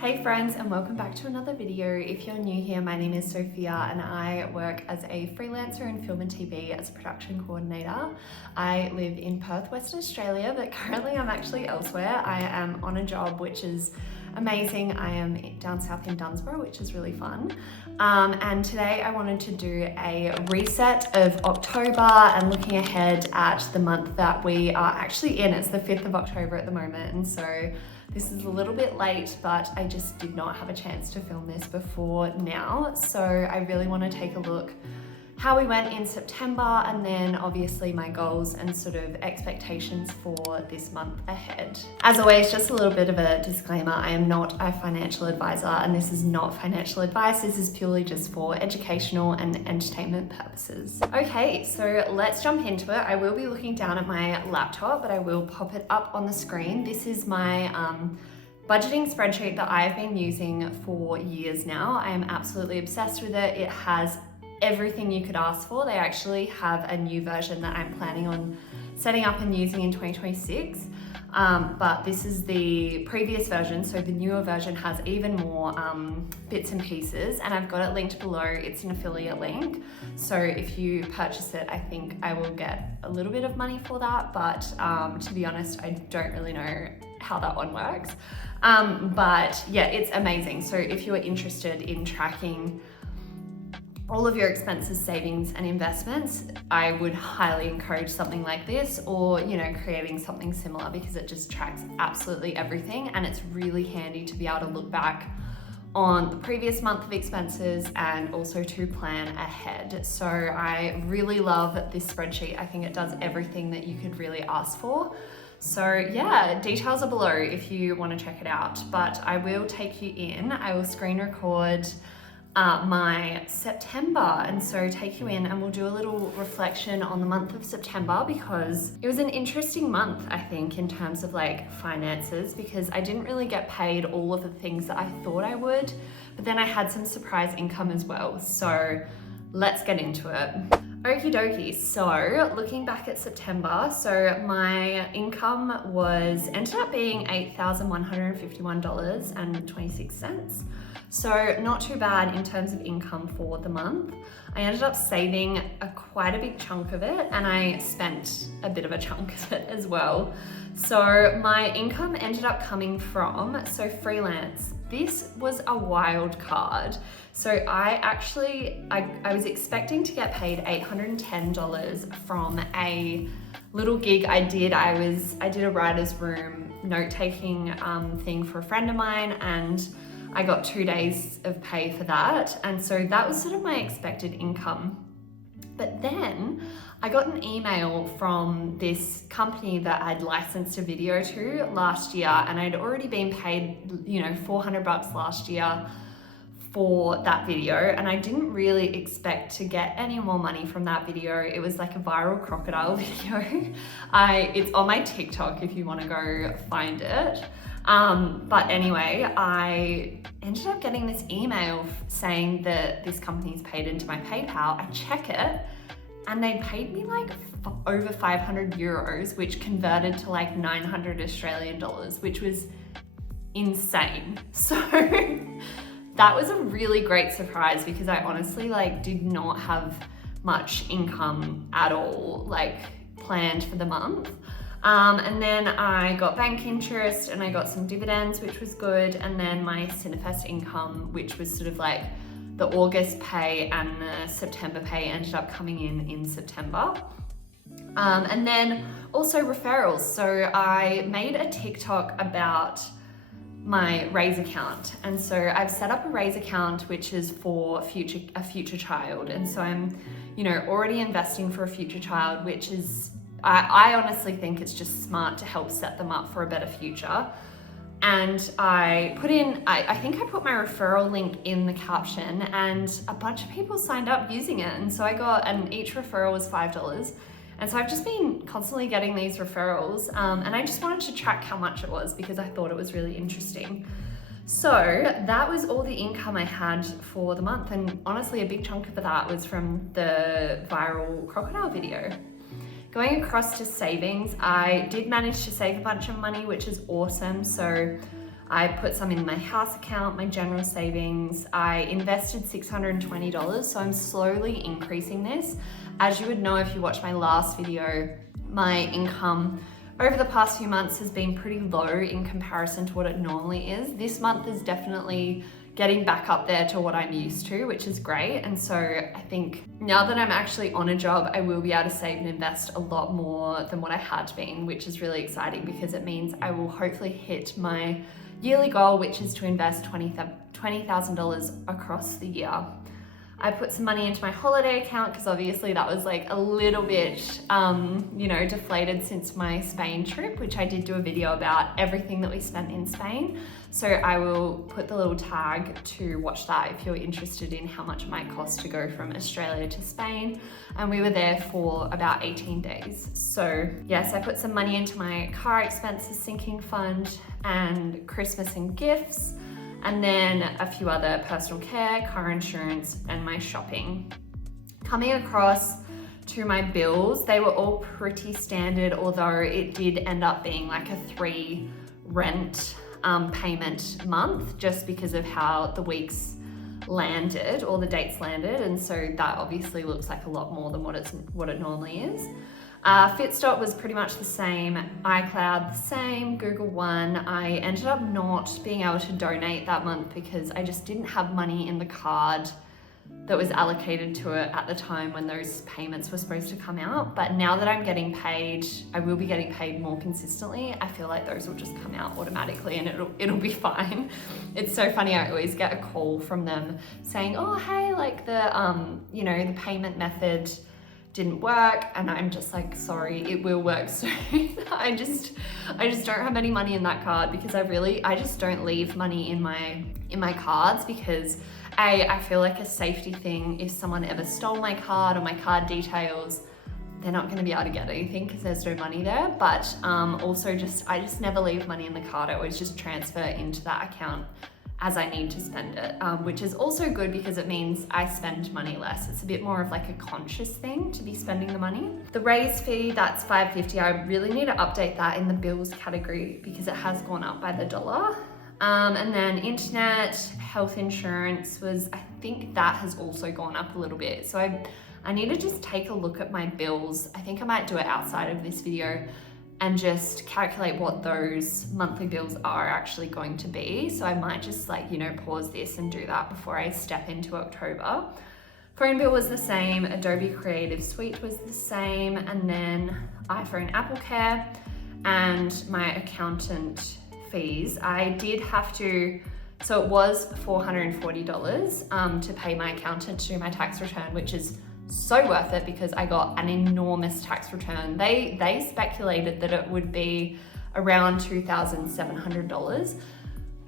Hey friends, and welcome back to another video. If you're new here, my name is Sophia and I work as a freelancer in film and TV as a production coordinator. I live in Perth, Western Australia, but currently I'm actually elsewhere. I am on a job which is amazing. I am down south in Dunsborough, which is really fun. And today I wanted to do a reset of October and looking ahead at the month that we are actually in. It's the 5th of October at the moment, and so this is a little bit late, but I just did not have a chance to film this before now. So I really want to take a look how we went in September, and then obviously my goals and sort of expectations for this month ahead. As always, just a little bit of a disclaimer, I am not a financial advisor and this is not financial advice. This is purely just for educational and entertainment purposes. Okay, so let's jump into it. I will be looking down at my laptop, but I will pop it up on the screen. This is my budgeting spreadsheet that I have been using for years now. I am absolutely obsessed with it. It has everything you could ask for. They actually have a new version that I'm planning on setting up and using in 2026. But this is the previous version, so the newer version has even more bits and pieces, and I've got it linked below. It's an affiliate link, so if you purchase it, I think I will get a little bit of money for that, but to be honest, I don't really know how that one works. But yeah, it's amazing. So if you are interested in tracking all of your expenses, savings, and investments, I would highly encourage something like this, or, you know, creating something similar, because it just tracks absolutely everything. And it's really handy to be able to look back on the previous month of expenses and also to plan ahead. So I really love this spreadsheet. I think it does everything that you could really ask for. So yeah, details are below if you want to check it out, but I will take you in. I will screen record my September, and so take you in and we'll do a little reflection on the month of September, because it was an interesting month, I think, in terms of like finances, because I didn't really get paid all of the things that I thought I would, but then I had some surprise income as well. So let's get into it. Okie dokie, so looking back at September, so my income ended up being $8,151.26. So not too bad in terms of income for the month. I ended up saving quite a big chunk of it, and I spent a bit of a chunk of it as well. So my income ended up coming from, freelance. This was a wild card. So I was expecting to get paid $810 from a little gig I did. I did a writer's room note-taking thing for a friend of mine, and I got 2 days of pay for that. And so that was sort of my expected income. But then I got an email from this company that I'd licensed a video to last year, and I'd already been paid, $400 last year for that video, and I didn't really expect to get any more money from that video. It was like a viral crocodile video. It's on my TikTok if you want to go find it. But anyway, I ended up getting this email saying that this company's paid into my PayPal. I check it, and they paid me like over 500 euros, which converted to like 900 Australian dollars, which was insane. So that was a really great surprise, because I honestly did not have much income at all planned for the month. And then I got bank interest and I got some dividends, which was good. And then my Cinefest income, which was sort of like the August pay and the September pay, ended up coming in September. And then also referrals. So I made a TikTok about my Raiz account. And so I've set up a Raiz account, which is for a future child. And so I'm, already investing for a future child, which is, I honestly think it's just smart to help set them up for a better future. And I think I put my referral link in the caption, and a bunch of people signed up using it. And so and each referral was $5. And so I've just been constantly getting these referrals, and I just wanted to track how much it was, because I thought it was really interesting. So that was all the income I had for the month. And honestly, a big chunk of that was from the viral crocodile video. Going across to savings, I did manage to save a bunch of money, which is awesome. So I put some in my house account, my general savings. I invested $620, so I'm slowly increasing this. As you would know if you watched my last video, my income over the past few months has been pretty low in comparison to what it normally is. This month is definitely getting back up there to what I'm used to, which is great. And so I think now that I'm actually on a job, I will be able to save and invest a lot more than what I had been, which is really exciting because it means I will hopefully hit my yearly goal, which is to invest $20,000 across the year. I put some money into my holiday account because obviously that was like a little bit, deflated since my Spain trip, which I did do a video about everything that we spent in Spain. So I will put the little tag to watch that if you're interested in how much it might cost to go from Australia to Spain. And we were there for about 18 days. So yes, I put some money into my car expenses sinking fund and Christmas and gifts, and then a few other personal care, car insurance, and my shopping. Coming across to my bills, they were all pretty standard, although it did end up being like a 3 rent payment month just because of how the weeks landed or the dates landed, and so that obviously looks like a lot more than what it normally is. Fitstop was pretty much the same, iCloud the same, Google One. I ended up not being able to donate that month because I just didn't have money in the card that was allocated to it at the time when those payments were supposed to come out. But now that I'm getting paid, I will be getting paid more consistently. I feel like those will just come out automatically and it'll be fine. It's so funny, I always get a call from them saying, oh, hey, like the payment method didn't work, and I'm just like, sorry, it will work soon. I just don't have any money in that card because I just don't leave money in my cards because I feel like a safety thing, if someone ever stole my card or my card details, they're not going to be able to get anything because there's no money there. But also I just never leave money in the card. I always just transfer into that account as I need to spend it, which is also good because it means I spend money less. It's a bit more of like a conscious thing to be spending the money. The Raiz fee, that's $5.50. I really need to update that in the bills category because it has gone up by the dollar. And then internet, health insurance I think that has also gone up a little bit. So I need to just take a look at my bills. I think I might do it outside of this video and just calculate what those monthly bills are actually going to be. So I might just pause this and do that before I step into October. Phone bill was the same, Adobe Creative Suite was the same, and then iPhone, Apple Care, and my accountant fees. I did have to, so it was $440 to pay my accountant to do my tax return, which is so worth it because I got an enormous tax return. They speculated that it would be around $2,700.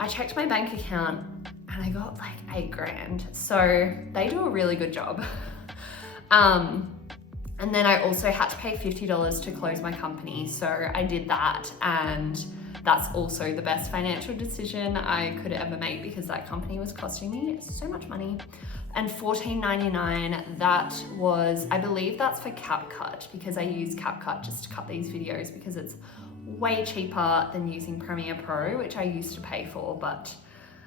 I checked my bank account and I got like $8,000. So they do a really good job. And then I also had to pay $50 to close my company. So I did that, and that's also the best financial decision I could ever make because that company was costing me so much money. And $14.99, that was, I believe that's for CapCut because I use CapCut just to cut these videos because it's way cheaper than using Premiere Pro, which I used to pay for, but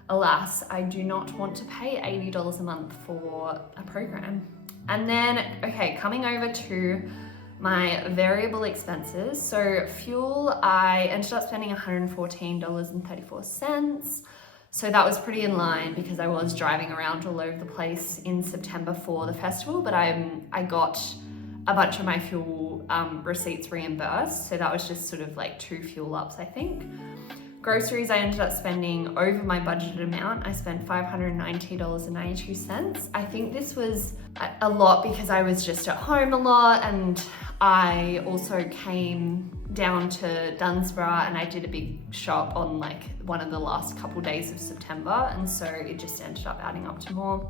alas, I do not want to pay $80 a month for a program. And then, okay, coming over to my variable expenses. So fuel, I ended up spending $114.34. So that was pretty in line because I was driving around all over the place in September for the festival, but I got a bunch of my fuel receipts reimbursed. So that was just sort of like 2 fuel ups, I think. Groceries, I ended up spending over my budgeted amount. I spent $590.92. I think this was a lot because I was just at home a lot, and I also came down to Dunsborough and I did a big shop on like one of the last couple days of September, and so it just ended up adding up to more.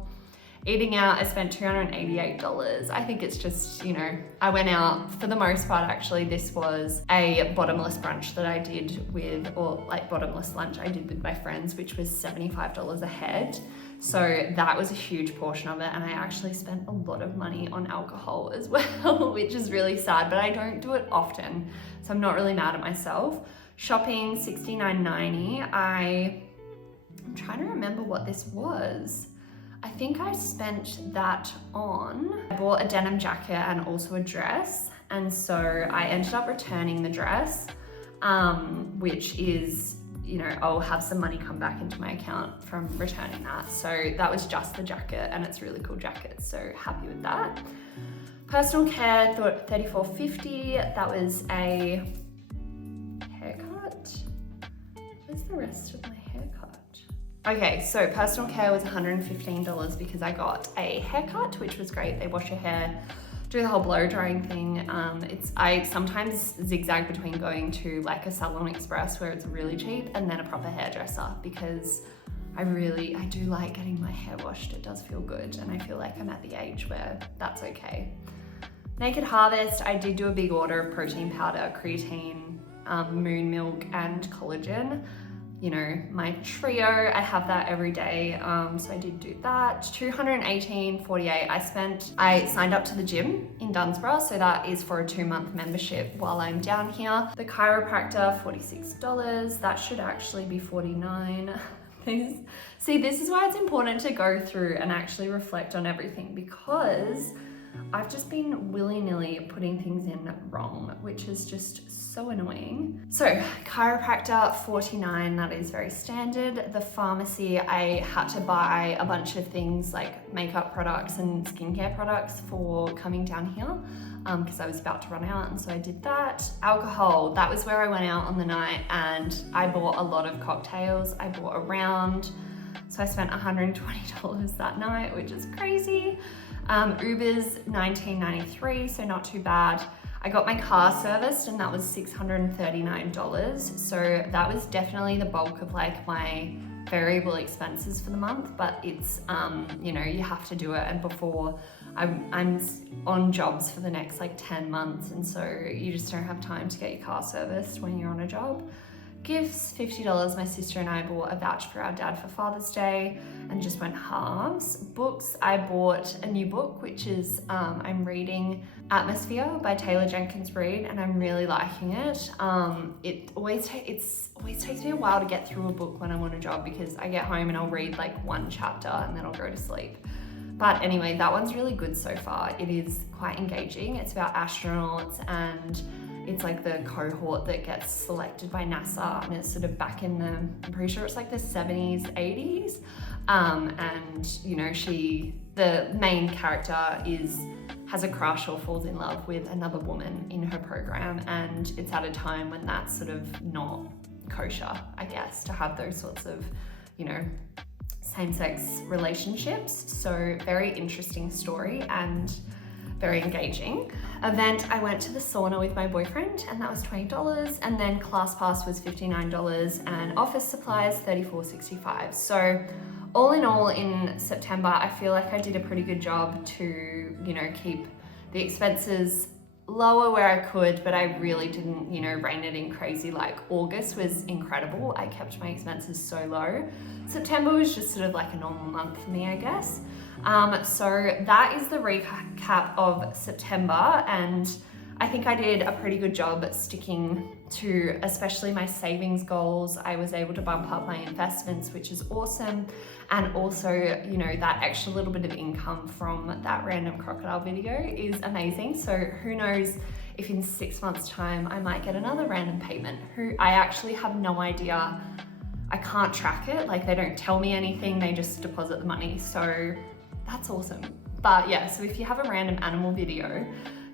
Eating out, I spent $288. I think it's just, I went out for the most part. Actually, this was a bottomless brunch that I did bottomless lunch I did with my friends, which was $75 a head. So that was a huge portion of it, and I actually spent a lot of money on alcohol as well, which is really sad, but I don't do it often, so I'm not really mad at myself. Shopping, $69.90. I'm trying to remember what this was. I think I spent that on, I bought a denim jacket and also a dress. And so I ended up returning the dress, which is, you know, I'll have some money come back into my account from returning that. So that was just the jacket, and it's a really cool jacket. So happy with that. Personal care, thought $34.50. That was a haircut. Where's the rest of my haircut? Okay, so personal care was $115 because I got a haircut, which was great. They wash your hair, do the whole blow drying thing. I sometimes zigzag between going to like a salon express where it's really cheap and then a proper hairdresser, because I do like getting my hair washed. It does feel good, and I feel like I'm at the age where that's okay. Naked Harvest, I did do a big order of protein powder, creatine, moon milk, and collagen. You know, my trio, I have that every day, so I did do that. $218.48. I signed up to the gym in Dunsborough, so that is for a 2-month membership while I'm down here. The chiropractor, $46. That should actually be $49. See, this is why it's important to go through and actually reflect on everything, because I've just been willy-nilly putting things in wrong, which is just so annoying. So chiropractor, $49, that is very standard. The pharmacy, I had to buy a bunch of things like makeup products and skincare products for coming down here because I was about to run out, and so I did that. Alcohol, that was where I went out on the night and I bought a lot of cocktails. I bought a round, so I spent $120 that night, which is crazy. Uber's $19.93, so not too bad. I got my car serviced and that was $639. So that was definitely the bulk of like my variable expenses for the month, but it's, you know, you have to do it. And before I'm on jobs for the next like 10 months. And so you just don't have time to get your car serviced when you're on a job. Gifts, $50. My sister and I bought a voucher for our dad for Father's Day and just went halves. Books, I bought a new book, which is, I'm reading Atmosphere by Taylor Jenkins Reid, and I'm really liking it. It always takes me a while to get through a book when I'm on a job, because I get home and I'll read like one chapter and then I'll go to sleep. But anyway, that one's really good so far. It is quite engaging. It's about astronauts, and it's like the cohort that gets selected by NASA, and it's sort of back in the, I'm pretty sure it's like the 70s, 80s. And you know, the main character has a crush or falls in love with another woman in her program, and it's at a time when that's sort of not kosher, I guess, to have those sorts of, you know, same-sex relationships. So very interesting story and very engaging. Event, I went to the sauna with my boyfriend and that was $20, and then ClassPass was $59, and office supplies $34.65. So all in all, in September, I feel like I did a pretty good job to, you know, keep the expenses lower where I could, but I really didn't, you know, rein it in crazy. Like August was incredible. I kept my expenses so low. September was just sort of like a normal month for me, I guess. So that is the recap of September, and I think I did a pretty good job at sticking to especially my savings goals. I was able to bump up my investments, which is awesome. And also, you know, that extra little bit of income from that random crocodile video is amazing. So who knows if in 6 months' time I might get another random payment. I actually have no idea. I can't track it. Like, they don't tell me anything. They just deposit the money. So that's awesome. But yeah, so if you have a random animal video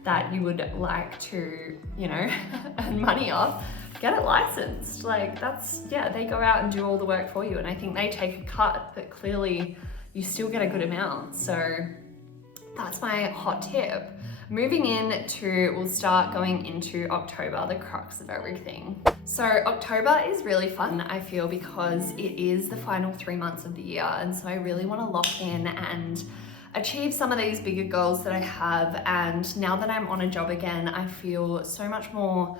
that you would like to, you know, earn money off, get it licensed. Like, that's, yeah, they go out and do all the work for you, and I think they take a cut, but clearly you still get a good amount. So that's my hot tip. Moving we'll start going into October, the crux of everything. So October is really fun, I feel, because it is the final 3 months of the year, and so I really want to lock in and achieve some of these bigger goals that I have. And now that I'm on a job again, I feel so much more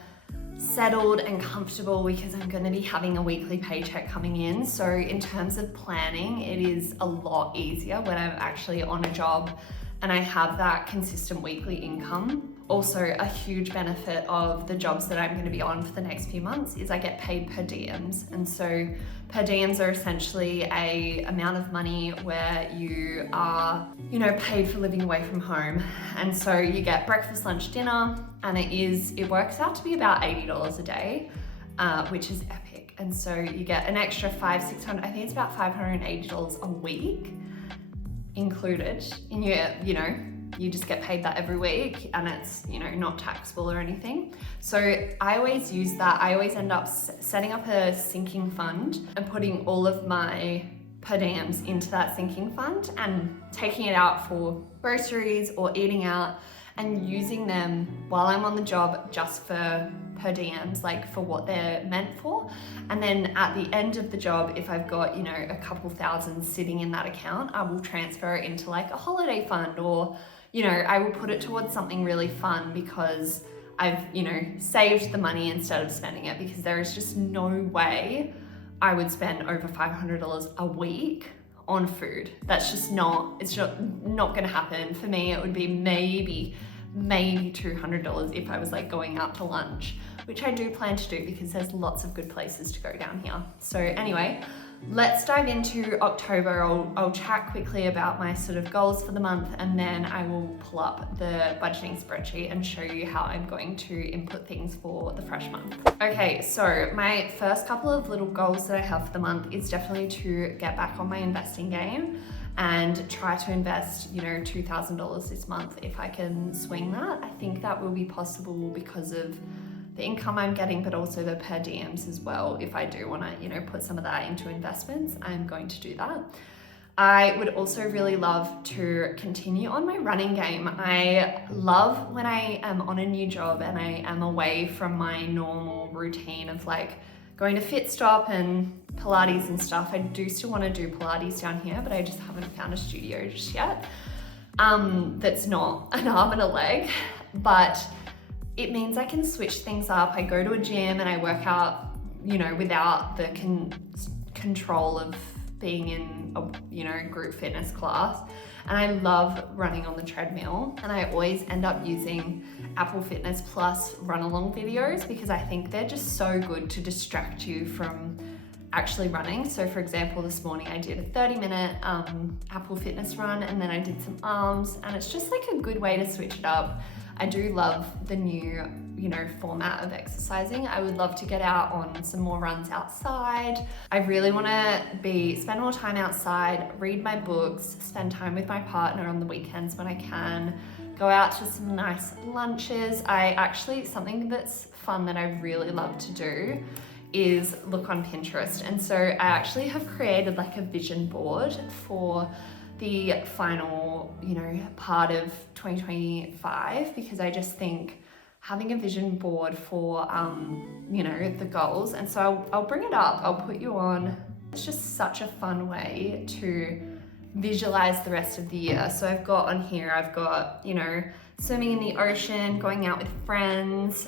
settled and comfortable because I'm going to be having a weekly paycheck coming in. So in terms of planning, it is a lot easier when I'm actually on a job and I have that consistent weekly income. also a huge benefit of the jobs that I'm going to be on for the next few months is I get paid per diems. And so per diems are essentially a amount of money where you are, you know, paid for living away from home. And so you get breakfast, lunch, dinner, and it works out to be about $80 a day, which is epic. And so you get an extra $500-600, I think it's about $580 a week included in your, you know, you just get paid that every week, and it's, you know, not taxable or anything. So I always use that. I always end up setting up a sinking fund and putting all of my per diems into that sinking fund and taking it out for groceries or eating out and using them while I'm on the job just for per diems, like for what they're meant for. And then at the end of the job, if I've got, you know, a couple thousand sitting in that account, I will transfer it into like a holiday fund, or, you know, I will put it towards something really fun because I've, you know, saved the money instead of spending it, because there is just no way I would spend over $500 a week on food. That's just not, it's not gonna happen. For me, it would be maybe $200 if I was like going out to lunch, which I do plan to do because there's lots of good places to go down here. So anyway, let's dive into October. I'll chat quickly about my sort of goals for the month, and then I will pull up the budgeting spreadsheet and show you how I'm going to input things for the fresh month. Okay, so my first couple of little goals that I have for the month is definitely to get back on my investing game and try to invest, you know, $2,000 this month if I can swing that. I think that will be possible because of the income I'm getting, but also the per diems as well. If I do want to, you know, put some of that into investments, I'm going to do that. I would also really love to continue on my running game. I love when I am on a new job and I am away from my normal routine of like going to Fit Stop and Pilates and stuff. I do still want to do Pilates down here, but I just haven't found a studio just yet. That's not an arm and a leg, but it means I can switch things up. I go to a gym and I work out, you know, without the control of being in a, you know, group fitness class. And I love running on the treadmill, and I always end up using Apple Fitness Plus run along videos because I think they're just so good to distract you from actually running. So for example, this morning I did a 30-minute Apple Fitness run, and then I did some arms, and it's just like a good way to switch it up. I do love the new, you know, format of exercising. I would love to get out on some more runs outside. I really want to spend more time outside, read my books, spend time with my partner on the weekends when I can, go out to some nice lunches. Something that's fun that I really love to do is look on Pinterest. And so I actually have created like a vision board for the final, you know, part of 2025, because I just think having a vision board for, you know, the goals. And so I'll bring it up, I'll put you on. It's just such a fun way to visualize the rest of the year. So I've got on here, I've got, you know, swimming in the ocean, going out with friends,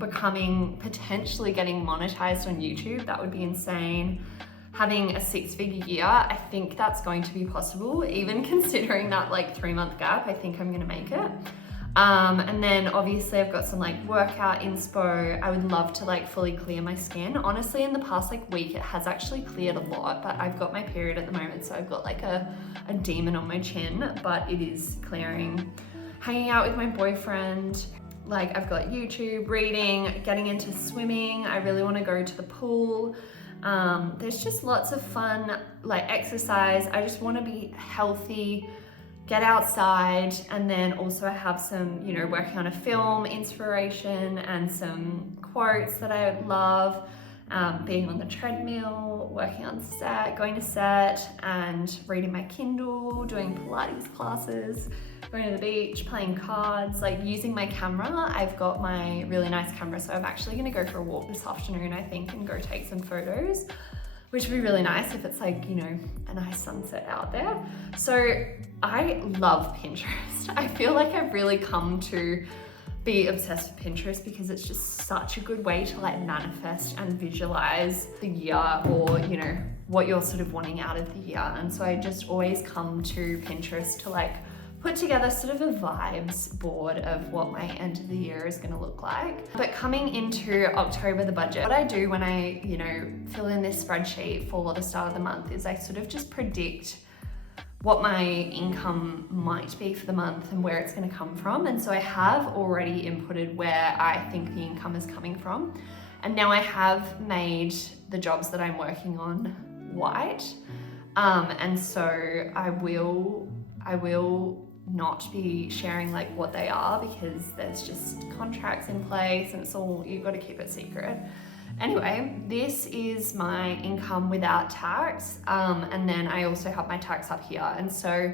potentially getting monetized on YouTube. That would be insane. Having a 6-figure year, I think that's going to be possible. Even considering that like 3-month gap, I think I'm gonna make it. And then obviously I've got some like workout inspo. I would love to like fully clear my skin. Honestly, in the past like week, it has actually cleared a lot, but I've got my period at the moment, so I've got like a demon on my chin, but it is clearing. Hanging out with my boyfriend. Like I've got YouTube, reading, getting into swimming. I really wanna go to the pool. There's just lots of fun, like exercise. I just want to be healthy, get outside, and then also I have some, you know, working on a film inspiration and some quotes that I love, being on the treadmill, working on set, going to set, and reading my Kindle, doing Pilates classes, going to the beach, playing cards, like using my camera. I've got my really nice camera, so I'm actually gonna go for a walk this afternoon, I think, and go take some photos, which would be really nice if it's like, you know, a nice sunset out there. So I love Pinterest. I feel like I've really come to be obsessed with Pinterest because it's just such a good way to like manifest and visualize the year, or, you know, what you're sort of wanting out of the year. And so I just always come to Pinterest to like put together sort of a vibes board of what my end of the year is going to look like. But coming into October, the budget, what I do when I, fill in this spreadsheet for the start of the month is I sort of just predict what my income might be for the month and where it's going to come from. And so I have already inputted where I think the income is coming from. And now I have made the jobs that I'm working on white. And so I will not be sharing like what they are, because there's just contracts in place and you've got to keep it secret. Anyway, this is my income without tax. And then I also have my tax up here. And so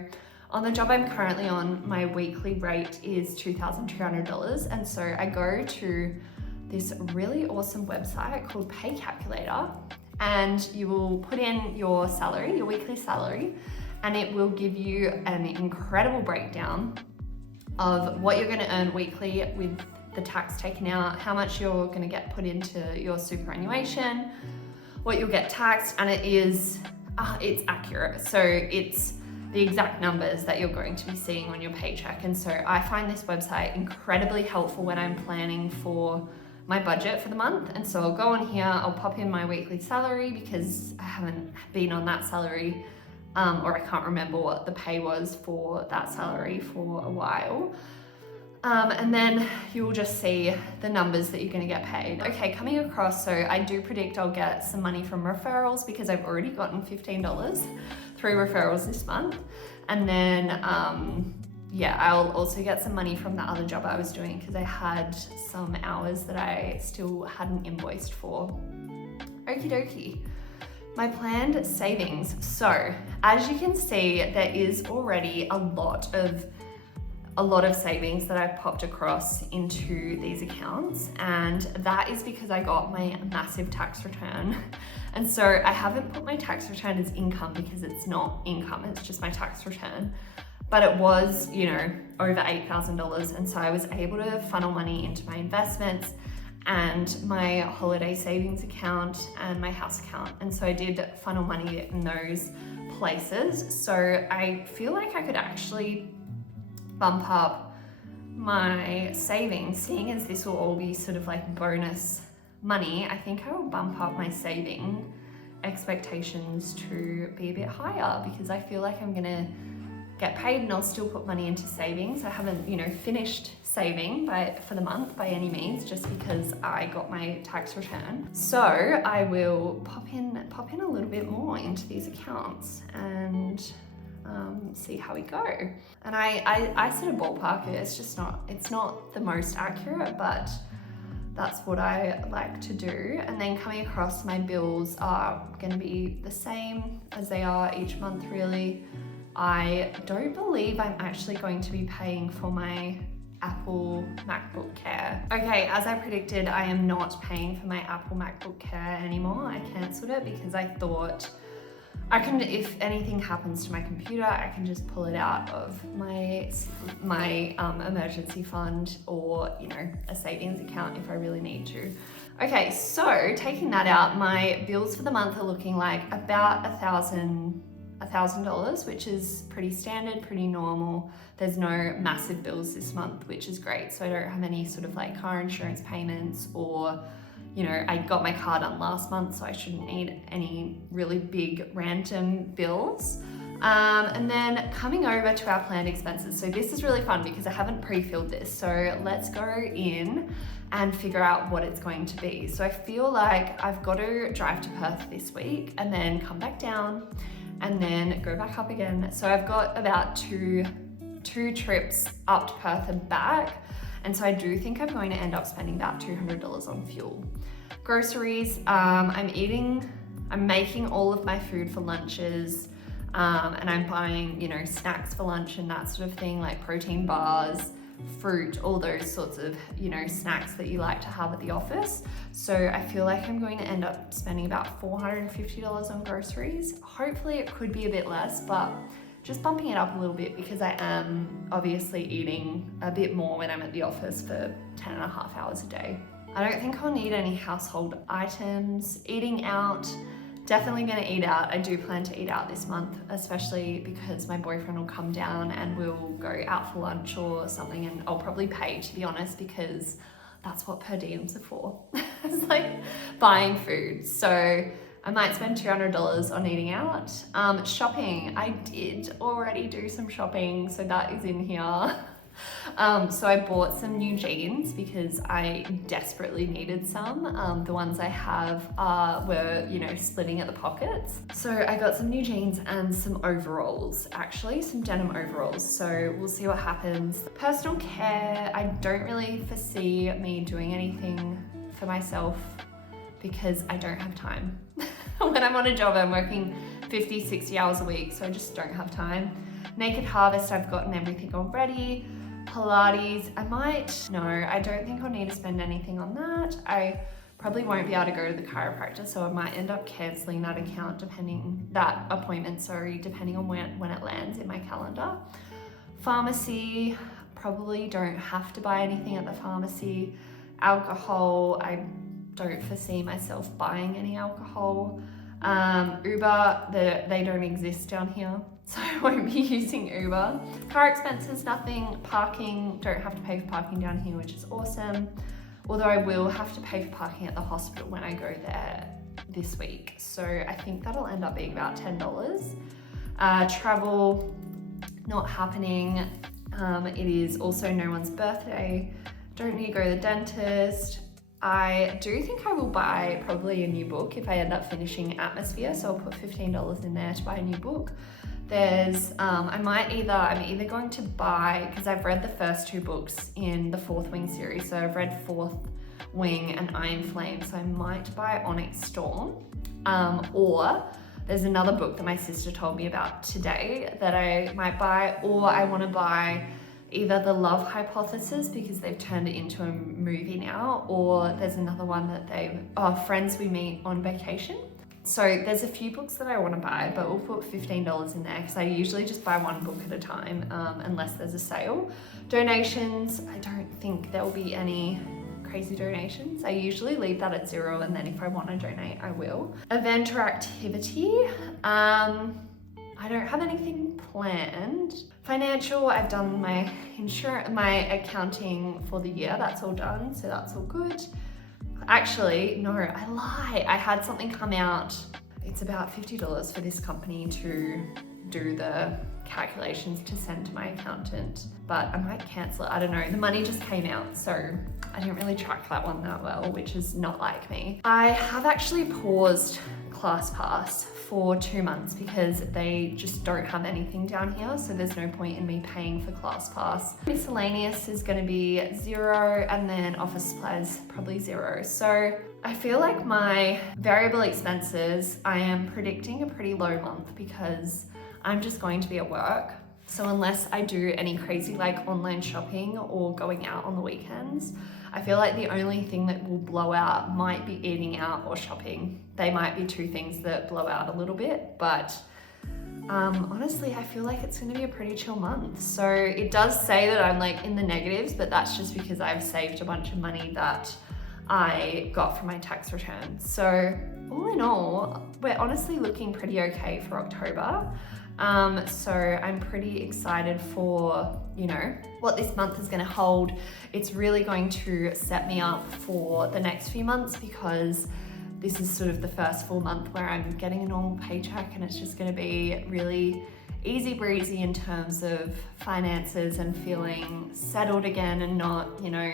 on the job I'm currently on, my weekly rate is $2,200. And so I go to this really awesome website called Pay Calculator, and you will put in your salary, your weekly salary, and it will give you an incredible breakdown of what you're going to earn weekly with the tax taken out, how much you're going to get put into your superannuation, what you'll get taxed, and it's accurate. So it's the exact numbers that you're going to be seeing on your paycheck. And so I find this website incredibly helpful when I'm planning for my budget for the month. And so I'll go on here, I'll pop in my weekly salary because I haven't been on that salary, or I can't remember what the pay was for that salary for a while. And then you'll just see the numbers that you're going to get paid. Okay, coming across, so I do predict I'll get some money from referrals because I've already gotten $15 through referrals this month. And then, I'll also get some money from the other job I was doing because I had some hours that I still hadn't invoiced for. Okie dokie. My planned savings. So, as you can see, there is already a lot of savings that I've popped across into these accounts, and that is because I got my massive tax return. And so I haven't put my tax return as income because it's not income, it's just my tax return. But it was, over $8,000. And so I was able to funnel money into my investments and my holiday savings account and my house account. And so I did funnel money in those places. So I feel like I could actually bump up my savings, seeing as this will all be sort of like bonus money. I think I will bump up my saving expectations to be a bit higher because I feel like I'm gonna get paid and I'll still put money into savings. I haven't, finished saving for the month by any means, just because I got my tax return. So I will pop in a little bit more into these accounts and see how we go. And I sort of ballpark it. It's not the most accurate, but that's what I like to do. And then coming across, my bills are going to be the same as they are each month, really. I don't believe I'm actually going to be paying for my Apple MacBook Air. Okay, as I predicted, I am not paying for my Apple MacBook Air anymore. I cancelled it because I thought if anything happens to my computer, I can just pull it out of my emergency fund or, a savings account if I really need to. Okay, so taking that out, my bills for the month are looking like about $1,000, which is pretty standard, pretty normal. There's no massive bills this month, which is great. So I don't have any sort of like car insurance payments or, I got my car done last month, so I shouldn't need any really big random bills. And then coming over to our planned expenses. So this is really fun because I haven't pre-filled this. So let's go in and figure out what it's going to be. So I feel like I've got to drive to Perth this week and then come back down and then go back up again. So I've got about two trips up to Perth and back. And so I do think I'm going to end up spending about $200 on fuel. Groceries, I'm making all of my food for lunches, and I'm buying, snacks for lunch and that sort of thing, like protein bars, fruit, all those sorts of, snacks that you like to have at the office. So I feel like I'm going to end up spending about $450 on groceries. Hopefully it could be a bit less, but just bumping it up a little bit because I am obviously eating a bit more when I'm at the office for 10.5 hours a day. I don't think I'll need any household items. Eating out, definitely gonna eat out. I do plan to eat out this month, especially because my boyfriend will come down and we'll go out for lunch or something, and I'll probably pay, to be honest, because that's what per diems are for. It's like buying food. So I might spend $200 on eating out. Shopping, I did already do some shopping, so that is in here. So I bought some new jeans because I desperately needed some. The ones I have were, you know, splitting at the pockets. So I got some new jeans and some overalls, actually, some denim overalls. So we'll see what happens. Personal care, I don't really foresee me doing anything for myself because I don't have time. When I'm on a job, I'm working 50, 60 hours a week, so I just don't have time. Naked Harvest, I've gotten everything already. Pilates, I don't think I'll need to spend anything on that. I probably won't be able to go to the chiropractor, so I might end up cancelling that appointment, depending on when it lands in my calendar. Pharmacy, probably don't have to buy anything at the pharmacy. Alcohol, I don't foresee myself buying any alcohol. Uber, they don't exist down here, so I won't be using Uber. Car expenses, nothing. Parking, don't have to pay for parking down here, which is awesome. Although I will have to pay for parking at the hospital when I go there this week. So I think that'll end up being about $10. Travel, not happening. It is also no one's birthday. Don't need to go to the dentist. I do think I will buy probably a new book if I end up finishing Atmosphere, so I'll put $15 in there to buy a new book. I'm either going to buy, because I've read the first two books in the Fourth Wing series, so I've read Fourth Wing and Iron Flame, so I might buy Onyx Storm, or there's another book that my sister told me about today that I might buy, or I want to buy either The Love Hypothesis, because they've turned it into a movie now, or there's another one that Friends We Meet on Vacation. So there's a few books that I want to buy, but we'll put $15 in there because I usually just buy one book at a time, unless there's a sale. Donations, I don't think there'll be any crazy donations. I usually leave that at 0, and then if I want to donate, I will. Event or activity, I don't have anything planned. Financial, I've done my accounting for the year. That's all done, so that's all good. Actually, no, I lie. I had something come out. It's about $50 for this company to do the calculations to send to my accountant, but I might cancel it. I don't know. The money just came out, so I didn't really track that one that well, which is not like me. I have actually paused ClassPass for 2 months because they just don't have anything down here, so there's no point in me paying for ClassPass. Miscellaneous is going to be 0, and then office supplies probably 0. So I feel like my variable expenses, I am predicting a pretty low month because I'm just going to be at work. So unless I do any crazy like online shopping or going out on the weekends, I feel like the only thing that will blow out might be eating out or shopping. They might be two things that blow out a little bit, but honestly, I feel like it's gonna be a pretty chill month. So it does say that I'm like in the negatives, but that's just because I've saved a bunch of money that I got from my tax return. So all in all, we're honestly looking pretty okay for October. So I'm pretty excited for, you know, what this month is going to hold. It's really going to set me up for the next few months because this is sort of the first full month where I'm getting a normal paycheck, and it's just going to be really easy breezy in terms of finances and feeling settled again and not, you know,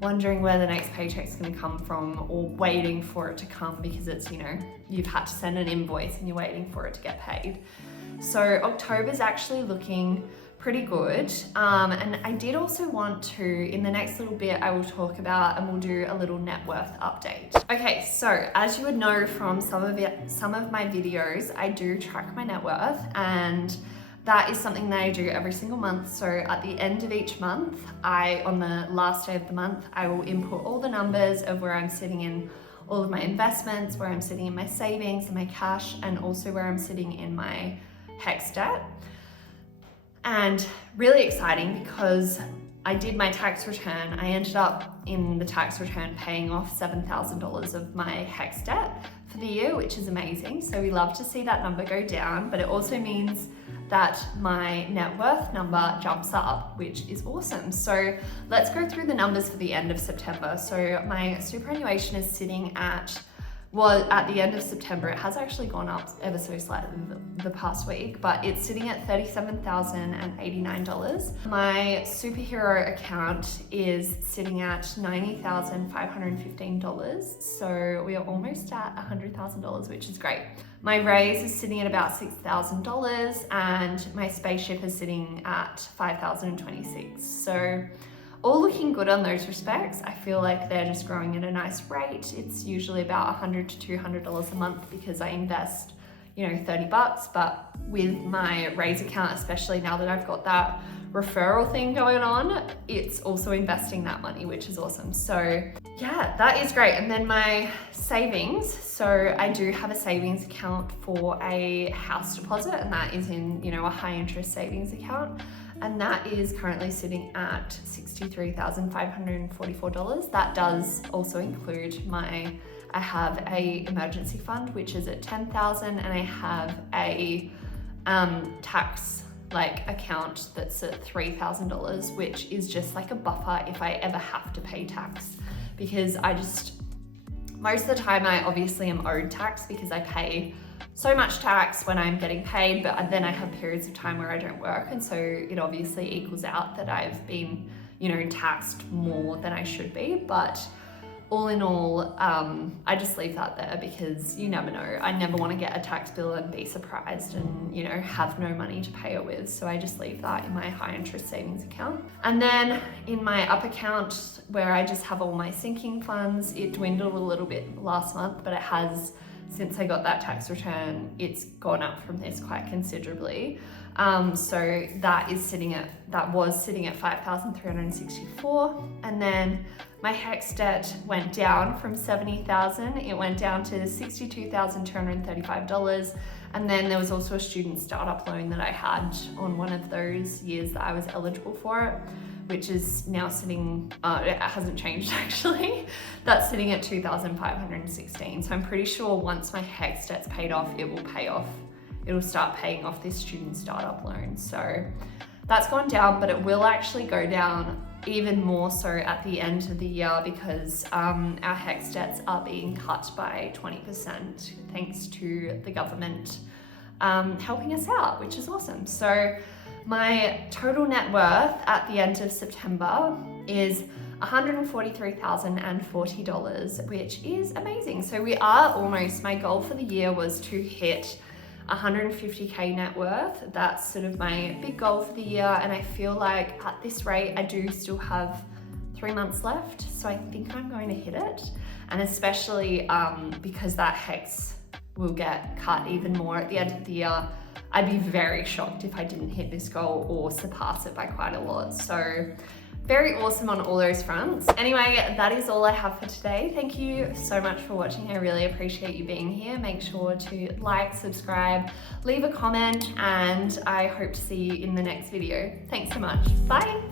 wondering where the next paycheck's going to come from or waiting for it to come because it's, you know, you've had to send an invoice and you're waiting for it to get paid. So October's actually looking pretty good. And I did also want to, in the next little bit, I will talk about and we'll do a little net worth update. Okay, so as you would know from some of my videos, I do track my net worth, and that is something that I do every single month. So at the end of each month, on the last day of the month, I will input all the numbers of where I'm sitting in all of my investments, where I'm sitting in my savings and my cash, and also where I'm sitting in my HEX debt. And really exciting because I did my tax return. I ended up in the tax return paying off $7,000 of my HEX debt for the year, which is amazing. So we love to see that number go down, but it also means that my net worth number jumps up, which is awesome. So let's go through the numbers for the end of September. So my superannuation is sitting at, well, at the end of September, it has actually gone up ever so slightly the past week, but it's sitting at $37,089. My superhero account is sitting at $90,515. So we are almost at $100,000, which is great. My Raiz is sitting at about $6,000 and my spaceship is sitting at $5,026. So all looking good on those respects. I feel like they're just growing at a nice rate. It's usually about $100 to $200 a month because I invest, you know, 30 bucks, but with my Raiz account, especially now that I've got that referral thing going on, it's also investing that money, which is awesome. So yeah, that is great. And then my savings, so I do have a savings account for a house deposit, and that is in, you know, a high interest savings account. And that is currently sitting at $63,544. That does also include I have a emergency fund, which is at $10,000, and I have a tax account that's at $3,000, which is just like a buffer if I ever have to pay tax, because most of the time I obviously am owed tax because I pay so much tax when I'm getting paid, but then I have periods of time where I don't work, and so it obviously equals out that I've been, you know, taxed more than I should be. But all in all, I just leave that there because you never know. I never want to get a tax bill and be surprised and, you know, have no money to pay it with. So I just leave that in my high interest savings account. And then in my up account where I just have all my sinking funds, it dwindled a little bit last month, but it has, since I got that tax return, it's gone up from this quite considerably. So that was sitting at $5,364. And then my HEX debt went down from $70,000. It went down to $62,235. And then there was also a student startup loan that I had on one of those years that I was eligible for it, which is now sitting, it hasn't changed actually. That's sitting at $2,516. So I'm pretty sure once my HEX debt's paid off, it'll start paying off this student startup loan. So that's gone down, but it will actually go down even more so at the end of the year because our HEX debts are being cut by 20% thanks to the government helping us out, which is awesome. So my total net worth at the end of September is $143,040, which is amazing. So we are almost, my goal for the year was to hit 150K net worth. That's sort of my big goal for the year. And I feel like at this rate, I do still have 3 months left. So I think I'm going to hit it. And especially because that HEX will get cut even more at the end of the year, I'd be very shocked if I didn't hit this goal or surpass it by quite a lot. So very awesome on all those fronts. Anyway, that is all I have for today. Thank you so much for watching. I really appreciate you being here. Make sure to like, subscribe, leave a comment, and I hope to see you in the next video. Thanks so much. Bye.